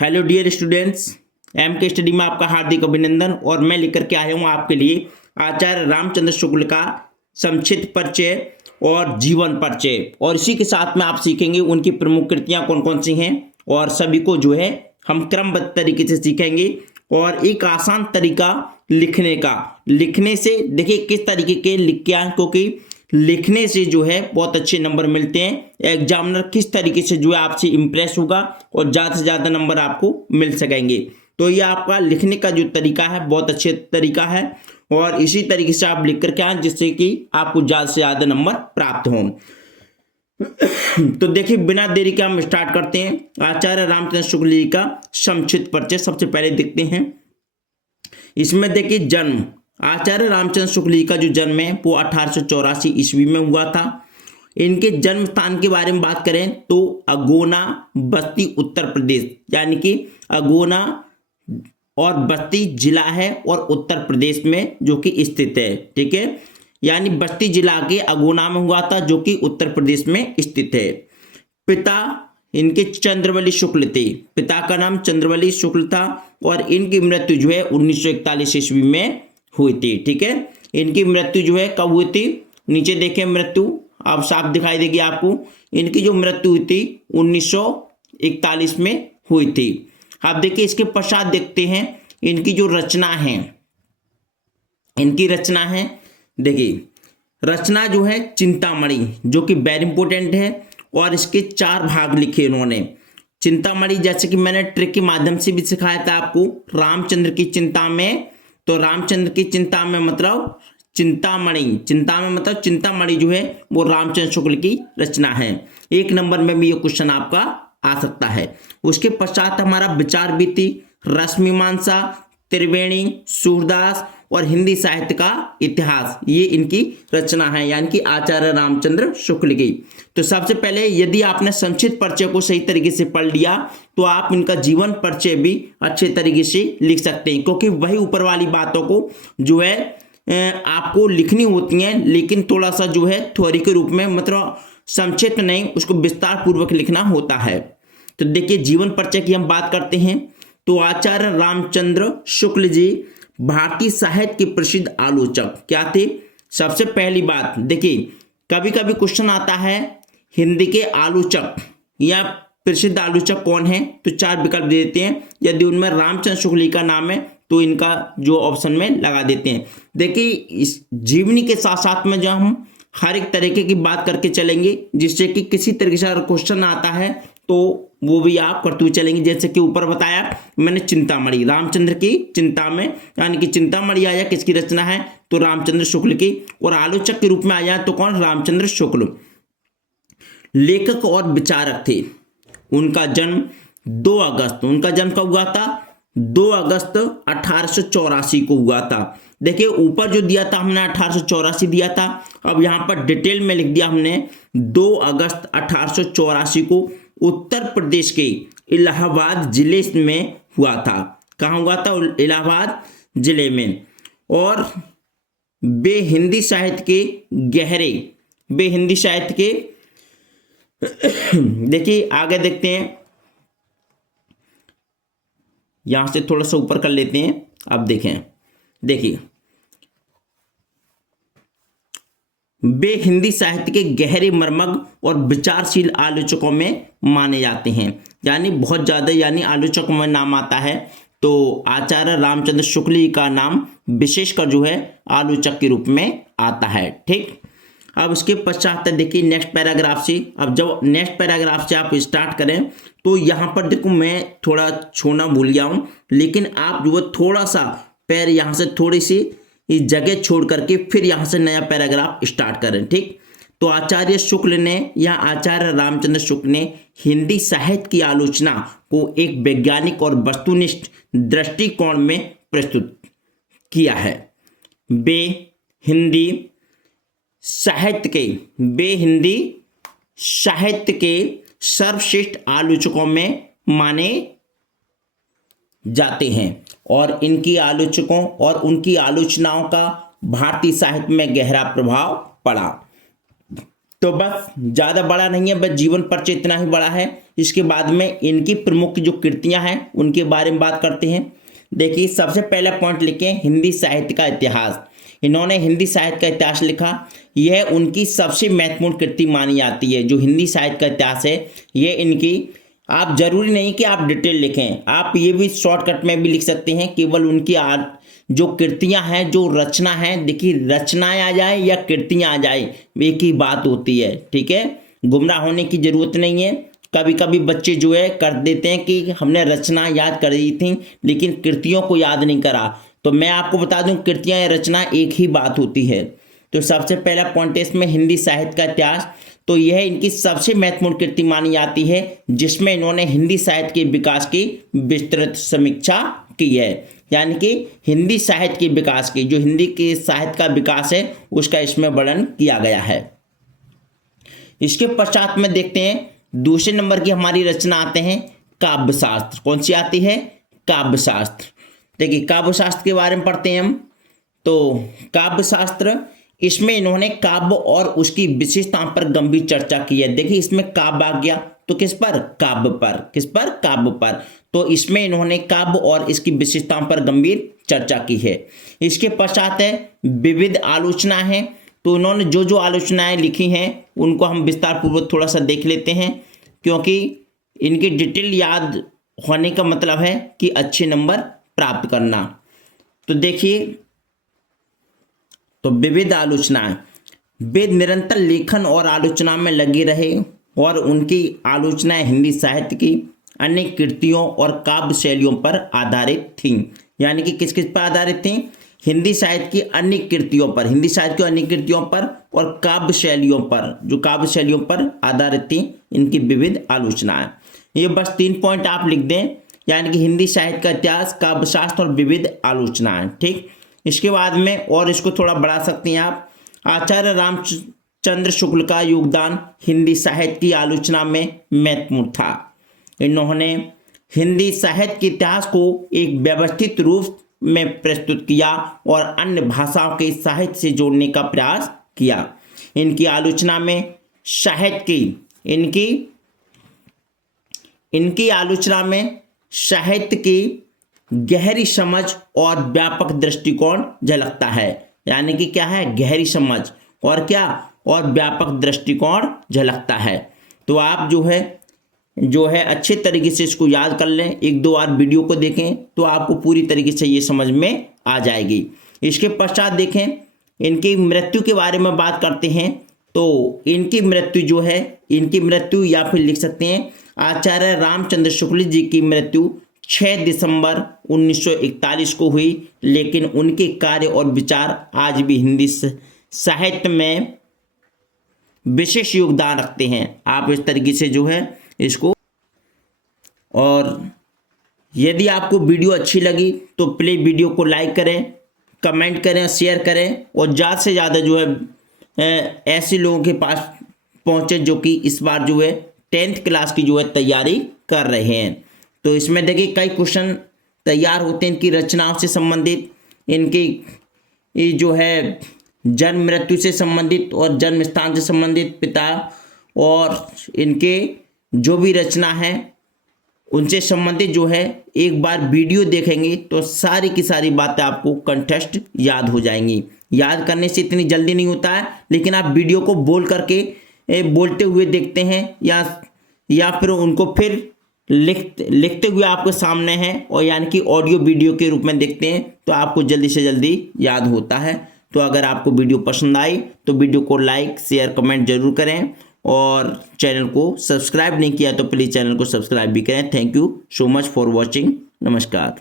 Hello dear students, M के study में आपका हार्दिक अभिनंदन। और मैं लेकर के आया हूँ आपके लिए आचार्य रामचंद्र शुक्ल का संक्षिप्त परिचय और जीवन परिचय। और इसी के साथ में आप सीखेंगे उनकी प्रमुख कृतियाँ कौन कौन सी हैं, और सभी को जो है हम क्रमबद्ध तरीके से सीखेंगे। और एक आसान तरीका लिखने से देखिए किस तरीके के लिख के आए, क्योंकि लिखने से जो है बहुत अच्छे नंबर मिलते हैं। एग्जामिनर किस तरीके से जो है आपसे इंप्रेस होगा और ज़्यादा से ज़्यादा नंबर आपको मिल सकेंगे। तो ये आपका लिखने का जो तरीका है बहुत अच्छे तरीका है, और इसी तरीके से आप लिख करके आए जिससे कि आपको ज़्यादा से ज़्यादा नंबर प्राप्त हों। तो देखिए बिना देरी के हम स्टार्ट करते हैं आचार्य रामचंद्र शुक्ल जी का संक्षिप्त परिचय। सबसे पहले देखते हैं इसमें, देखिए जन्म आचार्य रामचंद्र शुक्ल जी का जो जन्म है वो 1884 ईस्वी में हुआ था। इनके जन्म स्थान के बारे में बात करें तो अगोना, बस्ती, उत्तर प्रदेश, यानी कि अगोना और बस्ती जिला है और उत्तर प्रदेश में जो कि स्थित है। ठीक है, यानी बस्ती जिला के अगोना में हुआ था जो कि उत्तर प्रदेश में स्थित है। पिता इनके चंद्रवली शुक्ल थे, पिता का नाम चंद्रवली शुक्ल था, और इनकी मृत्यु जो है 1941 ईस्वी में हुई थी। ठीक है, इनकी मृत्यु जो है कब हुई थी, नीचे देखें मृत्यु अब साफ दिखाई देगी आपको। इनकी जो मृत्यु हुई थी 1941 में हुई थी। अब देखिए इसके पश्चात देखते हैं इनकी जो रचना है, इनकी रचना है, देखिए रचना जो है चिंतामणि, जो कि वेरी इंपॉर्टेंट है, और इसके 4 भाग लिखे इन्होंने। चिंतामणि जैसे कि मैंने ट्रिक के माध्यम से भी सिखाया था आपको, रामचंद्र की चिंता में, तो रामचंद्र की चिंता में मतलब चिंतामणि, चिंता में मतलब चिंतामणि जो है वो रामचंद्र शुक्ल की रचना है। 1 नंबर में भी ये क्वेश्चन आपका आ सकता है। उसके पश्चात हमारा विचार बीती, रसमीमांसा, त्रिवेणी, सूरदास और हिंदी साहित्य का इतिहास, ये इनकी रचना है, यानी कि आचार्य रामचंद्र शुक्ल की। तो सबसे पहले यदि आपने संक्षिप्त परिचय को सही तरीके से पढ़ लिया तो आप इनका जीवन परिचय भी अच्छे तरीके से लिख सकते हैं, क्योंकि वही ऊपर वाली बातों को जो है आपको लिखनी होती हैं, लेकिन थोड़ा सा जो है थ्योरी के रूप में, मतलब संक्षिप्त नहीं, उसको विस्तार पूर्वक लिखना होता है। तो देखिए जीवन परिचय की हम बात करते हैं तो आचार्य रामचंद्र शुक्ल जी भारतीय साहित्य के प्रसिद्ध आलोचक क्या थे। सबसे पहली बात देखिए, कभी कभी क्वेश्चन आता है हिंदी के आलोचक या प्रसिद्ध आलोचक कौन है, तो 4 विकल्प दे देते हैं। यदि उनमें रामचंद्र शुक्ल जी का नाम है तो इनका जो ऑप्शन में लगा देते हैं। देखिए इस जीवनी के साथ साथ में जो हम हर एक तरीके की बात करके चलेंगे, जिससे कि किसी तरीके से अगर क्वेश्चन आता है तो वो भी आप करते हुए चलेंगे। जैसे कि ऊपर बताया मैंने चिंतामणि, रामचंद्र की चिंता में, यानी कि चिंतामणि आया किसकी रचना है, तो रामचंद्र शुक्ल की, और आलोचक के रूप में आया तो कौन, रामचंद्र शुक्ल। लेखक और विचारक थे। उनका जन्म 2 अगस्त, उनका जन्म कब हुआ था, 2 अगस्त 1884 को हुआ था। देखिए ऊपर जो दिया था हमने 1884 दिया था, अब यहाँ पर डिटेल में लिख दिया हमने 2 अगस्त 1884 को उत्तर प्रदेश के इलाहाबाद जिले में हुआ था। कहाँ हुआ था, इलाहाबाद जिले में। और बे हिंदी साहित्य के देखिए आगे देखते हैं, यहां से थोड़ा सा ऊपर कर लेते हैं। अब देखें, देखिए वे हिंदी साहित्य के गहरे मर्मज्ञ और विचारशील आलोचकों में माने जाते हैं, यानी बहुत ज्यादा, यानी आलोचकों में नाम आता है तो आचार्य रामचंद्र शुक्ल जी का नाम विशेषकर जो है आलोचक के रूप में आता है। ठीक, अब उसके पश्चात देखिए नेक्स्ट पैराग्राफ से, अब जब नेक्स्ट पैराग्राफ से आप स्टार्ट करें तो यहाँ पर देखो मैं थोड़ा छोड़ना भूल गया हूँ, लेकिन आप जो है थोड़ा सा पैर यहाँ से थोड़ी सी इस जगह छोड़ करके फिर यहाँ से नया पैराग्राफ स्टार्ट करें। ठीक, तो आचार्य शुक्ल ने या आचार्य रामचंद्र शुक्ल ने हिंदी साहित्य की आलोचना को एक वैज्ञानिक और वस्तुनिष्ठ दृष्टिकोण में प्रस्तुत किया है। वे हिंदी साहित्य के सर्वश्रेष्ठ आलोचकों में माने जाते हैं, और इनकी आलोचकों और उनकी आलोचनाओं का भारतीय साहित्य में गहरा प्रभाव पड़ा। तो बस ज़्यादा बड़ा नहीं है, बस जीवन परिचय इतना ही बड़ा है। इसके बाद में इनकी प्रमुख जो कृतियां हैं उनके बारे में बात करते हैं। देखिए, सबसे पहला पॉइंट लिखे हिंदी साहित्य का इतिहास। इन्होंने हिंदी साहित्य का इतिहास लिखा। यह उनकी सबसे महत्वपूर्ण कृति मानी जाती है। जो हिंदी साहित्य का इतिहास है ये इनकी, आप जरूरी नहीं कि आप डिटेल लिखें, आप ये भी शॉर्टकट में भी लिख सकते हैं। केवल उनकी जो कृतियां हैं, जो रचना है, देखिए रचनाएं आ जाए या कृतियां आ जाए एक ही बात होती है, ठीक है। गुमराह होने की जरूरत नहीं है। कभी कभी बच्चे जो है कर देते हैं कि हमने रचना याद कर दी थी लेकिन कृतियों को याद नहीं करा। तो मैं आपको बता दूं, कृतियां या रचना एक ही बात होती है। तो सबसे पहला पॉइंट है इसमें हिंदी साहित्य का इतिहास। तो यह इनकी सबसे महत्वपूर्ण कृति मानी जाती है जिसमें इन्होंने हिंदी साहित्य के विकास की विस्तृत समीक्षा की है। यानी कि हिंदी साहित्य के विकास की, जो हिंदी के साहित्य का विकास है उसका इसमें वर्णन किया गया है। इसके पश्चात में देखते हैं दूसरे नंबर की हमारी रचना आते हैं काव्य शास्त्र। कौन सी आती है? काव्य शास्त्र। देखिए, काव्य शास्त्र के बारे में पढ़ते हैं हम। तो काव्य शास्त्र, इसमें इन्होंने काव्य और उसकी विशेषताओं पर गंभीर चर्चा की है। देखिए, इसमें काव्य आ गया तो किस पर? काव्य पर। किस पर? काव्य पर। तो इसमें इन्होंने काव्य और इसकी विशेषताओं पर गंभीर चर्चा की है। इसके पश्चात है विविध आलोचना है। तो इन्होंने जो जो आलोचनाएं लिखी हैं उनको हम विस्तार पूर्वक थोड़ा सा देख लेते हैं, क्योंकि इनकी डिटेल याद होने का मतलब है कि अच्छे नंबर प्राप्त करना। तो देखिए, तो विविध आलोचनाएं, वे निरंतर लेखन और आलोचना में लगे रहे और उनकी आलोचनाएं हिंदी साहित्य की अनेक कृतियों और काव्य शैलियों पर आधारित थीं। यानी कि किस किस पर आधारित थीं? हिंदी साहित्य की अनेक कृतियों पर, हिंदी साहित्य की अनेक कृतियों पर और काव्य शैलियों पर, जो काव्य शैलियों पर आधारित थी इनकी विविध आलोचनाएं। ये बस 3 पॉइंट आप लिख दें, यानी कि हिंदी साहित्य का इतिहास, काव्य शास्त्र और विविध आलोचनाएं, ठीक। इसके बाद में और इसको थोड़ा बढ़ा सकते हैं आप। आचार्य रामचंद्र शुक्ल का योगदान हिंदी साहित्य की आलोचना में महत्वपूर्ण था। इन्होंने हिंदी साहित्य के इतिहास को एक व्यवस्थित रूप में प्रस्तुत किया और अन्य भाषाओं के साहित्य से जोड़ने का प्रयास किया। इनकी आलोचना में साहित्य की, इनकी आलोचना में साहित्य की गहरी समझ और व्यापक दृष्टिकोण झलकता है। यानी कि क्या है? गहरी समझ और क्या? और व्यापक दृष्टिकोण झलकता है। तो आप जो है अच्छे तरीके से इसको याद कर लें, 1-2 बार वीडियो को देखें तो आपको पूरी तरीके से ये समझ में आ जाएगी। इसके पश्चात देखें, इनकी मृत्यु के बारे में बात करते हैं। तो इनकी मृत्यु जो है, इनकी मृत्यु या फिर लिख सकते हैं आचार्य रामचंद्र शुक्ल जी की मृत्यु 6 दिसंबर 1941 को हुई, लेकिन उनके कार्य और विचार आज भी हिंदी साहित्य में विशेष योगदान रखते हैं। आप इस तरीके से जो है इसको, और यदि आपको वीडियो अच्छी लगी तो प्लीज़ वीडियो को लाइक करें, कमेंट करें, शेयर करें और ज़्यादा से ज़्यादा जो है ऐसे लोगों के पास पहुँचे जो कि इस बार जो है 10th क्लास की जो है तैयारी कर रहे हैं। तो इसमें देखिए कई क्वेश्चन तैयार होते हैं इनकी रचनाओं से संबंधित, इनकी जो है जन्म मृत्यु से संबंधित और जन्म स्थान से संबंधित, पिता और इनके जो भी रचना है उनसे संबंधित जो है एक बार वीडियो देखेंगे तो सारी की सारी बातें आपको कंठस्थ याद हो जाएंगी। याद करने से इतनी जल्दी नहीं होता है, लेकिन आप वीडियो को बोलते हुए देखते हैं या फिर उनको फिर लिखते हुए आपके सामने हैं और यानी कि ऑडियो वीडियो के रूप में देखते हैं तो आपको जल्दी से जल्दी याद होता है। तो अगर आपको वीडियो पसंद आई तो वीडियो को लाइक, शेयर, कमेंट जरूर करें और चैनल को सब्सक्राइब नहीं किया तो प्लीज़ चैनल को सब्सक्राइब भी करें। Thank you so much for watching. नमस्कार।